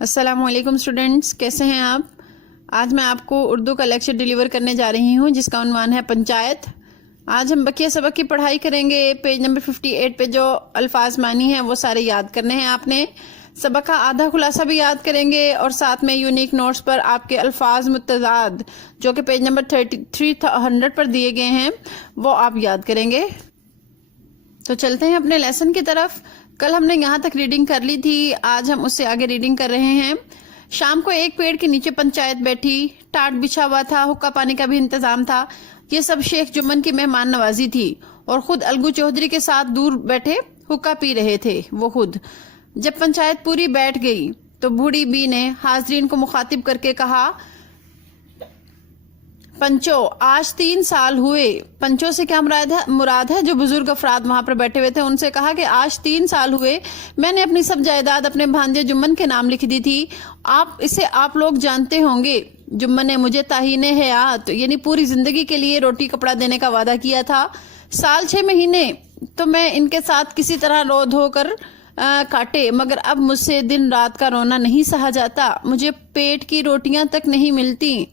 السلام علیکم اسٹوڈنٹس، کیسے ہیں آپ؟ آج میں آپ کو اردو کا لیکچر ڈیلیور کرنے جا رہی ہوں جس کا عنوان ہے پنچایت۔ آج ہم بقیہ سبق کی پڑھائی کریں گے۔ پیج نمبر 58 پہ جو الفاظ معنی ہیں وہ سارے یاد کرنے ہیں آپ نے۔ سبق کا آدھا خلاصہ بھی یاد کریں گے اور ساتھ میں یونیک نوٹس پر آپ کے الفاظ متضاد جو کہ پیج نمبر 300 پر دیے گئے ہیں وہ آپ یاد کریں گے۔ تو چلتے ہیں اپنے لیسن کی طرف۔ کل ہم نے یہاں تک ریڈنگ کر لی تھی، آج ہم اس سے آگے ریڈنگ کر رہے ہیں۔ شام کو ایک پیڑ کے نیچے پنچایت بیٹھی، ٹاٹ بچھا ہوا تھا، حقہ پانی کا بھی انتظام تھا۔ یہ سب شیخ جمن کی مہمان نوازی تھی اور خود الگو چودھری کے ساتھ دور بیٹھے حقہ پی رہے تھے وہ خود۔ جب پنچایت پوری بیٹھ گئی تو بوڑھی بی نے حاضرین کو مخاطب کر کے کہا، پنچو آج 3 سال ہوئے۔ پنچوں سے کیا مراد ہے جو بزرگ افراد وہاں پر بیٹھے ہوئے تھے ان سے کہا کہ آج 3 سال ہوئے میں نے اپنی سب جائیداد اپنے بھانجے جمن کے نام لکھ دی تھی۔ اسے آپ لوگ جانتے ہوں گے۔ جمن نے مجھے تعین حیات یعنی پوری زندگی کے لیے روٹی کپڑا دینے کا وعدہ کیا تھا۔ سال 6 مہینے تو میں ان کے ساتھ کسی طرح رو دھو کر کاٹے، مگر اب مجھ سے دن رات کا رونا نہیں سہا جاتا۔ مجھے پیٹ کی روٹیاں تک نہیں ملتی۔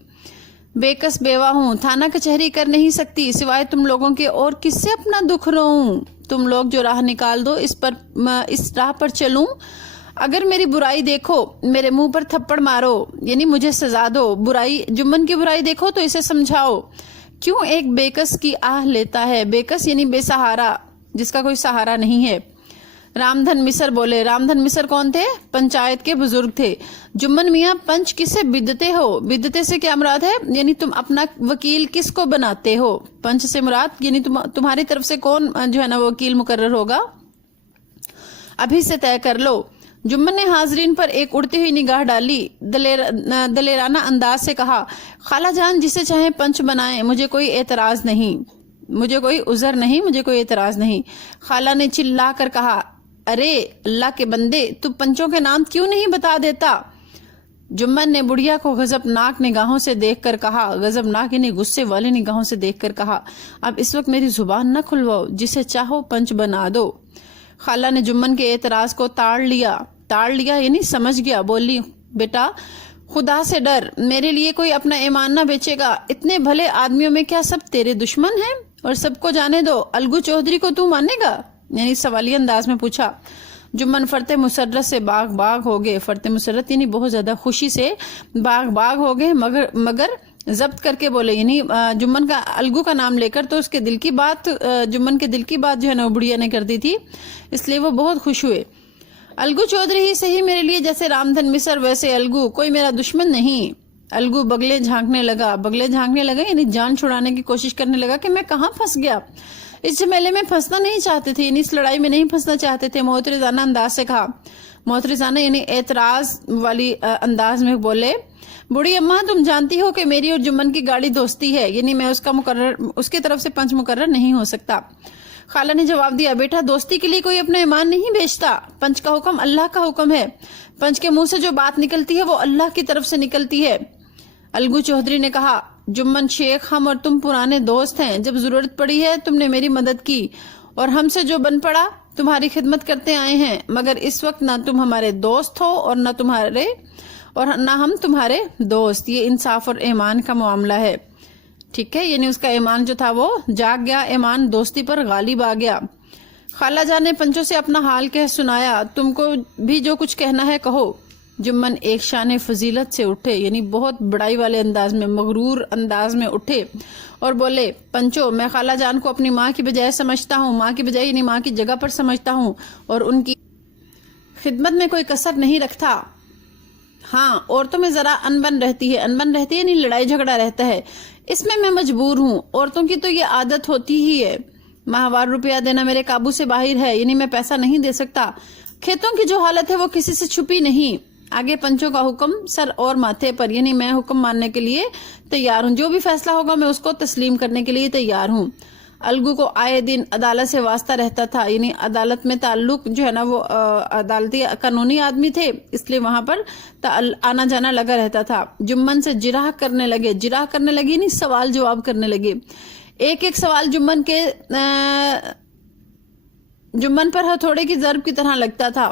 بے کس بیوہ ہوں، تھانہ کچہری کر نہیں سکتی، سوائے تم لوگوں کے اور کس سے اپنا دکھ روؤں؟ تم لوگ جو راہ نکال دو اس راہ پر چلوں۔ اگر میری برائی دیکھو میرے منہ پر تھپڑ مارو یعنی مجھے سزا دو۔ برائی جمن کی برائی دیکھو تو اسے سمجھاؤ۔ کیوں ایک بے کس کی آہ لیتا ہے؟ بے کس یعنی بے سہارا، جس کا کوئی سہارا نہیں ہے۔ رام دھن مصر بولے۔ رام دھن مصر کون تھے؟ پنچایت کے بزرگ تھے۔ جمن میاں پنچ کسے بدتے ہو؟ بدتے سے کیا مراد ہے؟ یعنی تم اپنا وکیل کس کو بناتے ہو؟ پنچ سے مراد یعنی تمہاری طرف سے کون جو ہے نا وہ وکیل مقرر ہوگا، ابھی سے طے کر لو۔ جمن نے حاضرین پر ایک اڑتی ہوئی نگاہ ڈالی، دلیرانہ انداز سے کہا، خالہ جان جسے چاہیں پنچ بنائیں، مجھے کوئی اعتراض نہیں، مجھے کوئی عذر نہیں، مجھے کوئی اعتراض نہیں۔ خالہ نے چلا کر کہا، ارے اللہ کے بندے تو پنچوں کے نام کیوں نہیں بتا دیتا؟ جمن نے بڑھیا کو غضبناک نگاہوں سے دیکھ کر کہا، غضبناک یعنی غصے والی نگاہوں سے دیکھ کر کہا، اب اس وقت میری زبان نہ کھلواؤ، جسے چاہو پنچ بنا دو۔ خالہ نے جمن کے اعتراض کو تاڑ لیا یعنی سمجھ گیا، بولی، بیٹا خدا سے ڈر، میرے لیے کوئی اپنا ایمان نہ بیچے گا۔ اتنے بھلے آدمیوں میں کیا سب تیرے دشمن ہیں؟ اور سب کو جانے دو، الگو چودھری کو تو مانے گا؟ یعنی سوالی انداز میں پوچھا۔ جمن فرت مسرت سے باغ ہو گئے۔ فرت مسرت یعنی بہت زیادہ خوشی سے باغ ہو گئے، مگر ضبط کر کے بولے، یعنی جمن کا الگو کا نام لے کر تو اس کے دل کی بات، جمن کے دل کی بات جو ہے نا وہ بڑھیا نے کر دی تھی، اس لیے وہ بہت خوش ہوئے۔ الگو چودھری ہی صحیح میرے لیے جیسے رام دھن مصر ویسے الگو، کوئی میرا دشمن نہیں۔ الگو بگلے جھانکنے لگا یعنی جان چھڑانے کی کوشش کرنے لگا کہ میں کہاں پھنس گیا، اس جھمیلے میں پھنسنا نہیں چاہتے تھے، یعنی اس لڑائی میں نہیں پھنسنا چاہتے تھے۔ محترضانہ انداز سے کہا، محترضانہ یعنی اعتراض والی انداز میں بولے، بوڑھی اماں تم جانتی ہو کہ میری اور جمن کی گاڑی دوستی ہے، یعنی میں اس کی طرف سے پنچ مقرر نہیں ہو سکتا۔ خالہ نے جواب دیا، بیٹا دوستی کے لیے کوئی اپنا ایمان نہیں بیچتا، پنچ کا حکم اللہ کا حکم ہے، پنچ کے منہ سے جو بات نکلتی ہے وہ اللہ کی طرف سے نکلتی ہے۔ الگو چودھری نے کہا، جمن شیخ ہم اور تم پرانے دوست ہیں، جب ضرورت پڑی ہے تم نے میری مدد کی اور ہم سے جو بن پڑا تمہاری خدمت کرتے آئے ہیں، مگر اس وقت نہ تم ہمارے دوست ہو اور نہ ہم تمہارے دوست۔ یہ انصاف اور ایمان کا معاملہ ہے، ٹھیک ہے، یعنی اس کا ایمان جو تھا وہ جاگ گیا، ایمان دوستی پر غالب آ گیا۔ خالہ جان نے پنچوں سے اپنا حال کہہ سنایا، تم کو بھی جو کچھ کہنا ہے کہو۔ جمن ایک شان فضیلت سے اٹھے یعنی بہت بڑائی والے انداز میں، مغرور انداز میں اٹھے اور بولے، پنچو میں خالہ جان کو اپنی ماں کی بجائے سمجھتا ہوں، ماں کی بجائے یعنی ماں کی جگہ پر سمجھتا ہوں اور ان کی خدمت میں کوئی کسر نہیں رکھتا۔ ہاں عورتوں میں ذرا انبن رہتی ہے یعنی لڑائی جھگڑا رہتا ہے، اس میں مجبور ہوں، عورتوں کی تو یہ عادت ہوتی ہی ہے۔ ماہوار روپیہ دینا میرے قابو سے باہر ہے، یعنی میں پیسہ نہیں دے سکتا۔ کھیتوں کی جو حالت ہے وہ کسی سے چھپی نہیں۔ آگے پنچوں کا حکم سر اور ماتھے پر، یعنی میں حکم ماننے کے لیے تیار ہوں، جو بھی فیصلہ ہوگا میں اس کو تسلیم کرنے کے لیے تیار ہوں۔ الگو کو آئے دن عدالت سے واسطہ رہتا تھا، یعنی عدالت میں تعلق جو ہے نا وہ عدالتی قانونی آدمی تھے، اس لیے وہاں پر آنا جانا لگا رہتا تھا۔ جمن سے جراح کرنے لگے یعنی سوال جواب کرنے لگے۔ ایک سوال جمن پر ہتھوڑے کی ضرب کی طرح لگتا تھا۔